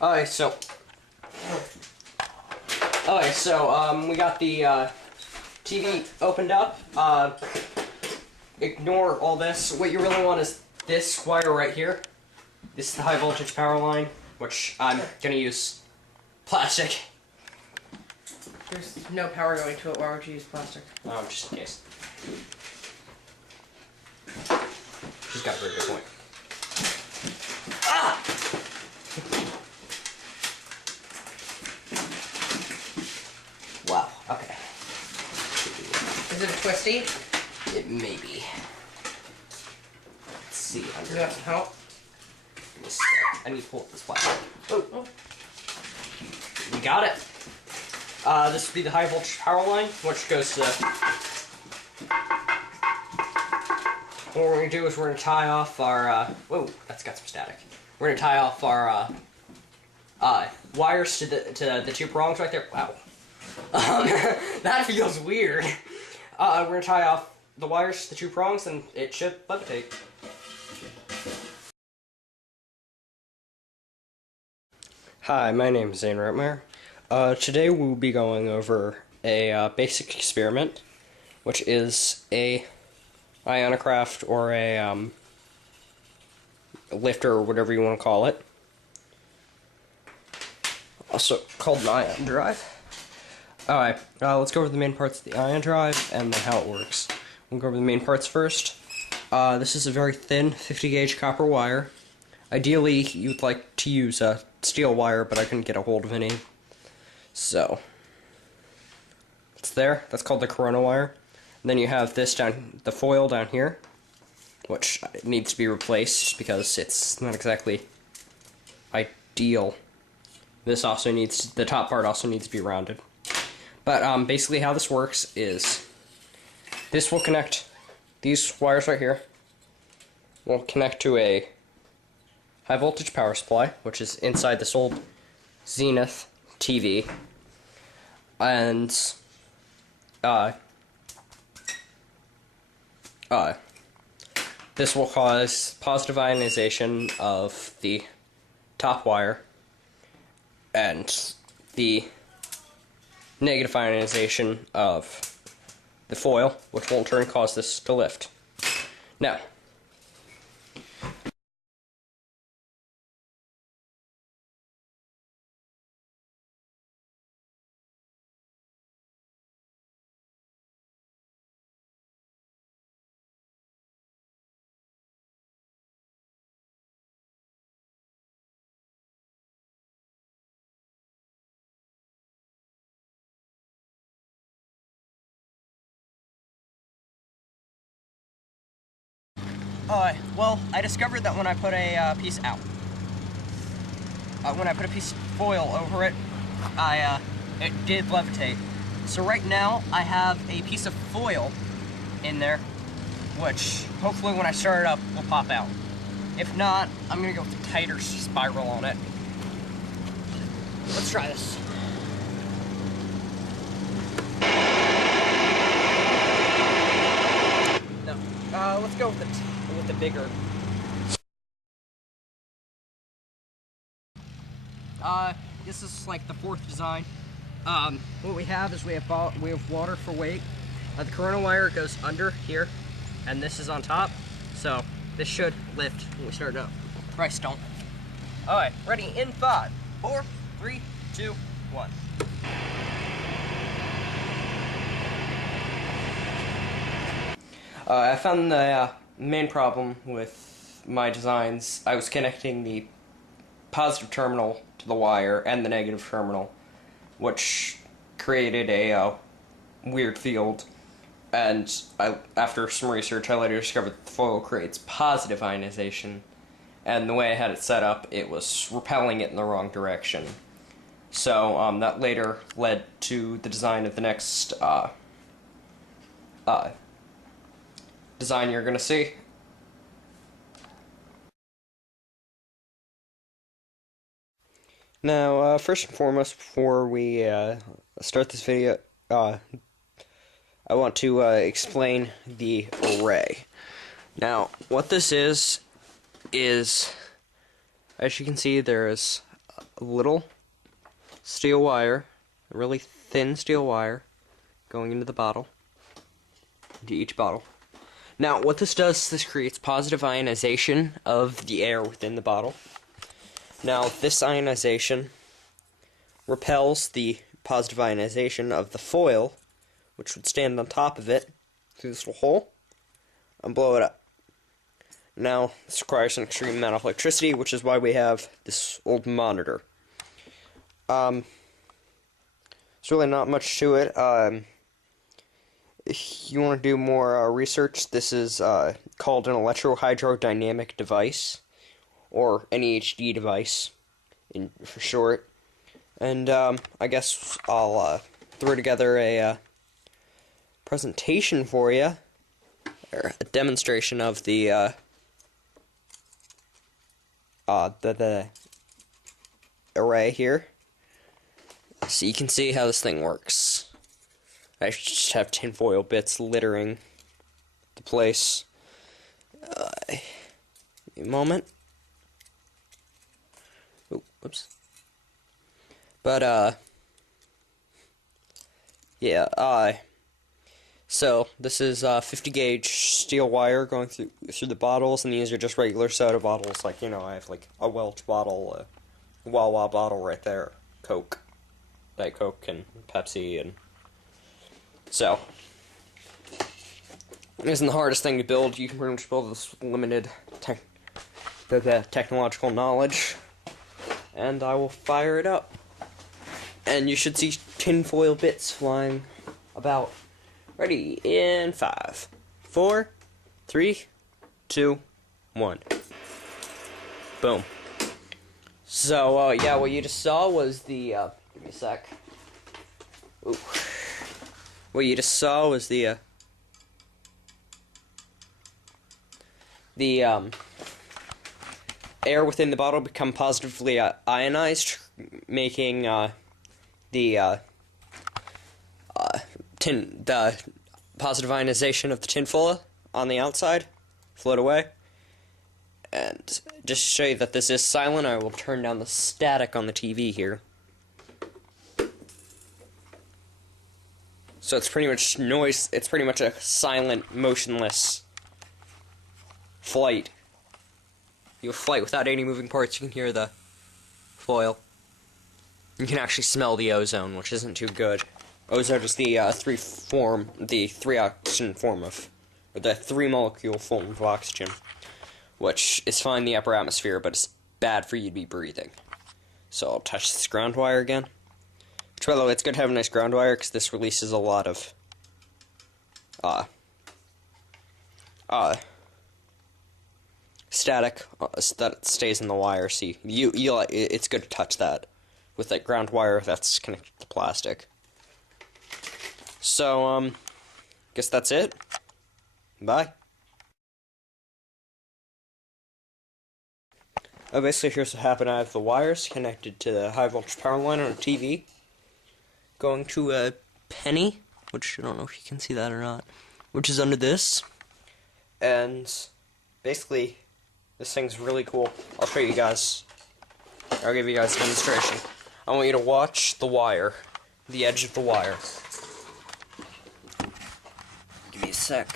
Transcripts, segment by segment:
Alright, so... we got the TV opened up. Ignore all this. What you really want is this wire right here. This is the high voltage power line, which I'm gonna use plastic. There's no power going to it. Why would you use plastic? Just in case. She's got a very good point. Ah! Wow, okay. Is it a twisty? It may be. Let's see. Does it have some help? Give me a sec. I need to pull up this plastic. Oh. We got it. This would be the high voltage power line, which goes to... What we're going to do is we're going to tie off our... whoa, that's got some static. We're going to tie off our wires to the two prongs right there. Wow. That feels weird. We're going to tie off the wires to the two prongs, and it should levitate. Hi, my name is Zane Rotmeyer. Today we'll be going over a basic experiment, which is a ionocraft or a lifter or whatever you want to call it. Also called an ion drive. Alright, let's go over the main parts of the ion drive and then how it works. We'll go over the main parts first. This is a very thin 50 gauge copper wire. Ideally, you'd like to use a steel wire, but I couldn't get a hold of any. So, it's there. That's called the corona wire. And then you have this down, the foil down here, which needs to be replaced just because it's not exactly ideal. This also needs, the top part also needs to be rounded. But basically how this works is, this will connect, these wires right here will connect to a high voltage power supply, which is inside this old Zenith TV, and this will cause positive ionization of the top wire and the negative ionization of the foil, which will in turn cause this to lift. Now, well, I discovered that when I put a piece out, when I put a piece of foil over it, it did levitate. So right now, I have a piece of foil in there, which hopefully when I start it up, will pop out. If not, I'm gonna go with a tighter spiral on it. Let's try this. No, let's go with the bigger. This is like the fourth design. What we have is we have water for weight. The corona wire goes under here, and this is on top. So this should lift when we start it up. Right, don't. All right, ready in 5, 4, 3, 2, 1. I found the main problem with my designs. I was connecting the positive terminal to the wire and the negative terminal, which created a weird field. And after some research, I later discovered that the foil creates positive ionization, and the way I had it set up, it was repelling it in the wrong direction. So that later led to the design of the next design you're going to see. Now, first and foremost, before we start this video, I want to explain the array. Now, what this is, as you can see, there is a little steel wire, a really thin steel wire, going into the bottle, into each bottle. Now, what this does, this creates positive ionization of the air within the bottle. Now, this ionization repels the positive ionization of the foil, which would stand on top of it, through this little hole, and blow it up. Now, this requires an extreme amount of electricity, which is why we have this old monitor. There's really not much to it. If you want to do more research, this is called an electrohydrodynamic device, or an EHD device, for short. And I guess I'll throw together a presentation for you, or a demonstration of the array here, so you can see how this thing works. I just have tinfoil bits littering the place. A moment. Oh, whoops. But, yeah, so this is 50 gauge steel wire going through the bottles, and these are just regular soda bottles. Like, you know, I have like a Welch bottle, a Wawa bottle right there, Coke, Diet Coke, and Pepsi, and so it isn't the hardest thing to build. You can pretty much build this limited technological knowledge, and I will fire it up, and you should see tinfoil bits flying about. Ready in 5, 4, 3, 2, 1. Boom. So, yeah, what you just saw was the, give me a sec. Ooh. What you just saw was the air within the bottle become positively ionized, making, the positive ionization of the tinfoil on the outside float away. And just to show you that this is silent, I will turn down the static on the TV here. So it's pretty much noise, it's pretty much a silent, motionless flight. You flight without any moving parts. You can hear the foil. You can actually smell the ozone, which isn't too good. Ozone is the three oxygen form of, or the 3-molecule form of oxygen, which is fine in the upper atmosphere, but it's bad for you to be breathing. So I'll touch this ground wire again. Which, by the way, it's good to have a nice ground wire, because this releases a lot of, static that stays in the wire. See, it's good to touch that with that ground wire that's connected to plastic. So, guess that's it. Bye. Basically, here's what happened. I have the wires connected to the high voltage power line on a TV, going to a penny, which I don't know if you can see that or not, which is under this. And basically, this thing's really cool. I'll show you guys. I'll give you guys a demonstration. I want you to watch the wire, the edge of the wire. Give me a sec.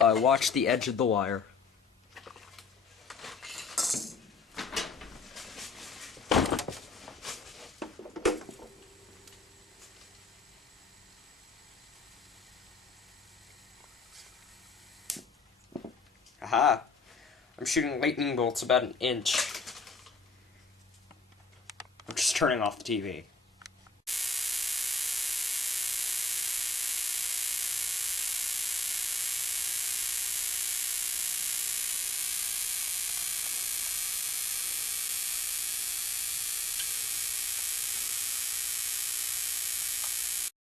Watch the edge of the wire. Aha! I'm shooting lightning bolts about an inch. I'm just turning off the TV.